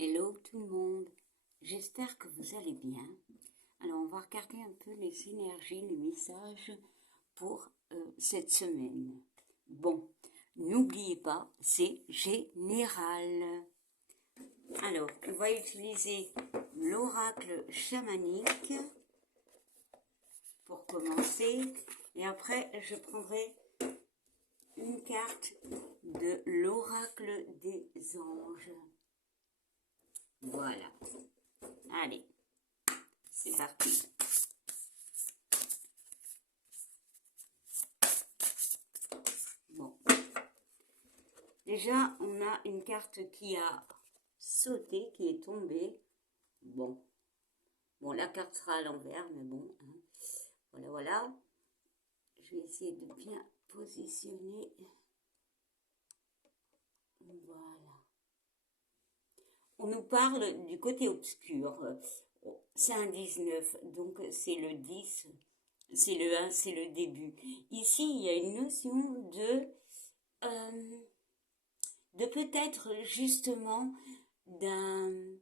Hello tout le monde, j'espère que vous allez bien. Alors on va regarder un peu les énergies, les messages pour cette semaine. Bon, n'oubliez pas, c'est général. Alors, on va utiliser l'oracle chamanique pour commencer. Et après, je prendrai une carte de l'oracle des anges. Voilà. Allez, c'est parti. Bon. Déjà, on a une carte qui a sauté, qui est tombée. Bon. Bon, la carte sera à l'envers, mais bon. Hein. Voilà, voilà. Je vais essayer de bien positionner. Voilà. On nous parle du côté obscur. C'est un 19, donc c'est le 10, c'est le 1, c'est le début. Ici, il y a une notion de peut-être justement d'un,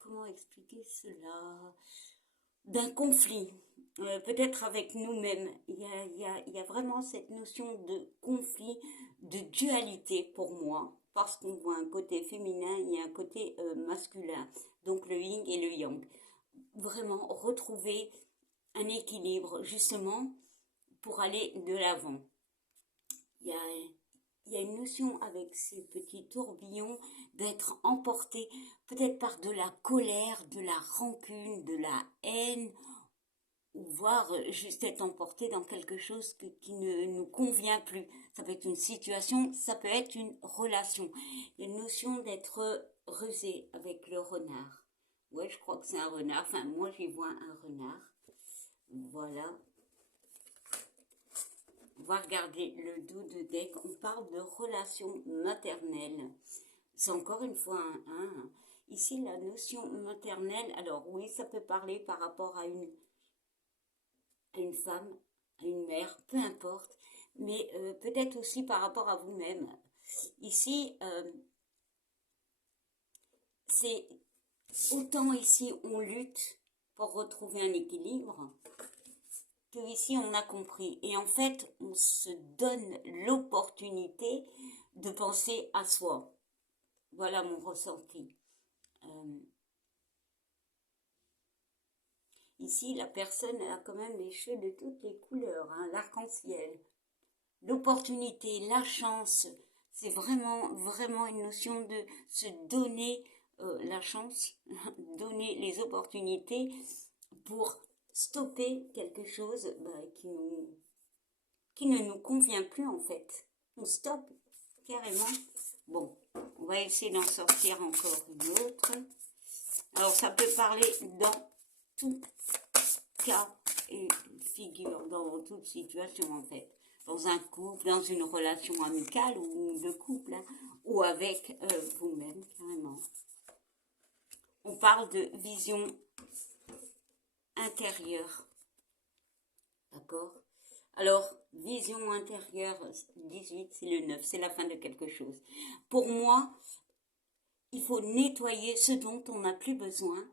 comment expliquer cela, d'un conflit, peut-être avec nous-mêmes. Il y a vraiment cette notion de conflit, de dualité pour moi, parce qu'on voit un côté féminin et un côté masculin, donc le yin et le yang. Vraiment retrouver un équilibre justement pour aller de l'avant. Il y a une notion avec ces petits tourbillons d'être emporté peut-être par de la colère, de la rancune, de la haine, ou voire juste être emporté dans quelque chose qui ne nous convient plus. Ça peut être une situation, ça peut être une relation. Il y a une notion d'être rusé avec le renard. Ouais, je crois que c'est un renard. Enfin, moi, j'y vois un renard. Voilà. On va regarder le dos de deck. On parle de relation maternelle. C'est encore une fois un 1. Ici, la notion maternelle, alors oui, ça peut parler par rapport à une femme, à une mère, peu importe, mais peut-être aussi par rapport à vous-même. Ici, c'est autant ici on lutte pour retrouver un équilibre, que ici on a compris. Et en fait, on se donne l'opportunité de penser à soi. Voilà mon ressenti. Ici, la personne a quand même les cheveux de toutes les couleurs, hein, l'arc-en-ciel. L'opportunité, la chance, c'est vraiment, vraiment une notion de se donner la chance, donner les opportunités pour stopper quelque chose qui ne nous convient plus en fait. On stoppe carrément. Bon, on va essayer d'en sortir encore une autre. Alors ça peut parler dans tout cas et figure, dans toute situation en fait. Dans un couple, dans une relation amicale ou de couple, hein, ou avec vous-même carrément. On parle de vision intérieure. D'accord? Alors, vision intérieure, 18, c'est le 9, c'est la fin de quelque chose. Pour moi, il faut nettoyer ce dont on n'a plus besoin,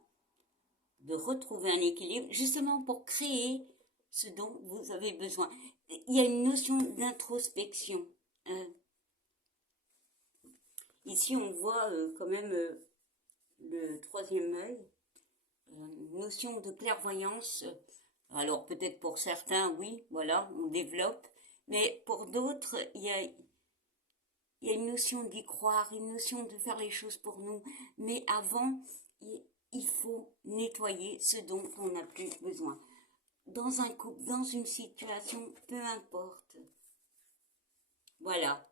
de retrouver un équilibre, justement pour créer ce dont vous avez besoin. Il y a une notion d'introspection. Ici, on voit quand même le troisième œil, notion de clairvoyance. Alors, peut-être pour certains, oui, voilà, on développe. Mais pour d'autres, il y a une notion d'y croire, une notion de faire les choses pour nous. Mais avant, il faut nettoyer ce dont on n'a plus besoin. Dans un couple, dans une situation, peu importe. Voilà,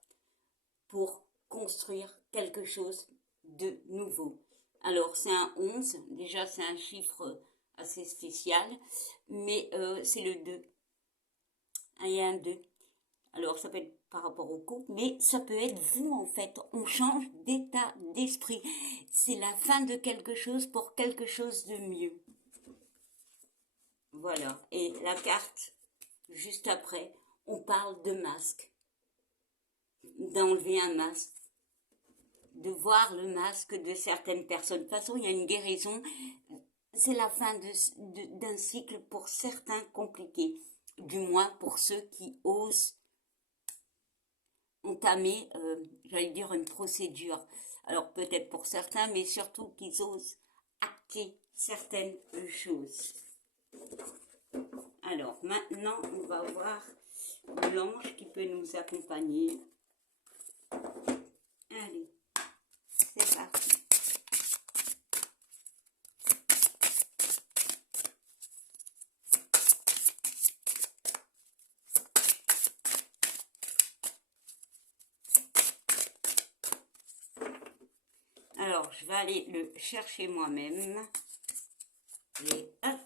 pour construire quelque chose de nouveau. Alors, c'est un 11, déjà c'est un chiffre assez spécial, mais c'est le 2. Il y a un 2. Alors, ça peut être par rapport au couple, mais ça peut être vous, en fait. On change d'état d'esprit. C'est la fin de quelque chose pour quelque chose de mieux. Voilà. Et la carte, juste après, on parle de masque. D'enlever un masque. de voir le masque de certaines personnes. De toute façon, il y a une guérison. C'est la fin d'un cycle pour certains compliqués. Du moins pour ceux qui osent entamer, j'allais dire, une procédure. Alors peut-être pour certains, mais surtout qu'ils osent acter certaines choses. Alors maintenant, on va voir l'ange qui peut nous accompagner. Allez, c'est parti. Alors, je vais aller le chercher moi-même. Et hop.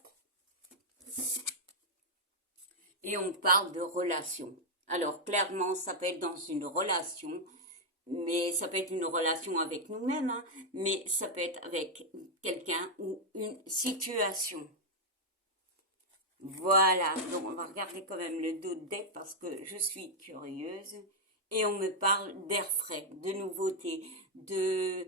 Et on parle de relation. Alors, clairement, ça peut être dans une relation, mais ça peut être une relation avec nous-mêmes, hein, mais ça peut être avec quelqu'un ou une situation. Voilà, donc on va regarder quand même le dos de deck parce que je suis curieuse. Et on me parle d'air frais, de nouveautés, de...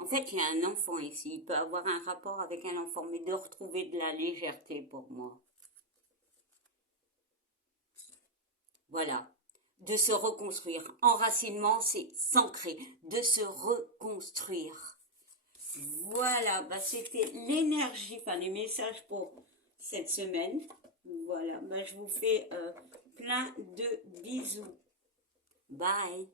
En fait, il y a un enfant ici, il peut avoir un rapport avec un enfant, mais de retrouver de la légèreté pour moi. Voilà, de se reconstruire. Enracinement, c'est s'ancrer, de se reconstruire. Voilà, bah c'était l'énergie, enfin les messages pour cette semaine. Voilà, bah je vous fais plein de bisous. Bye.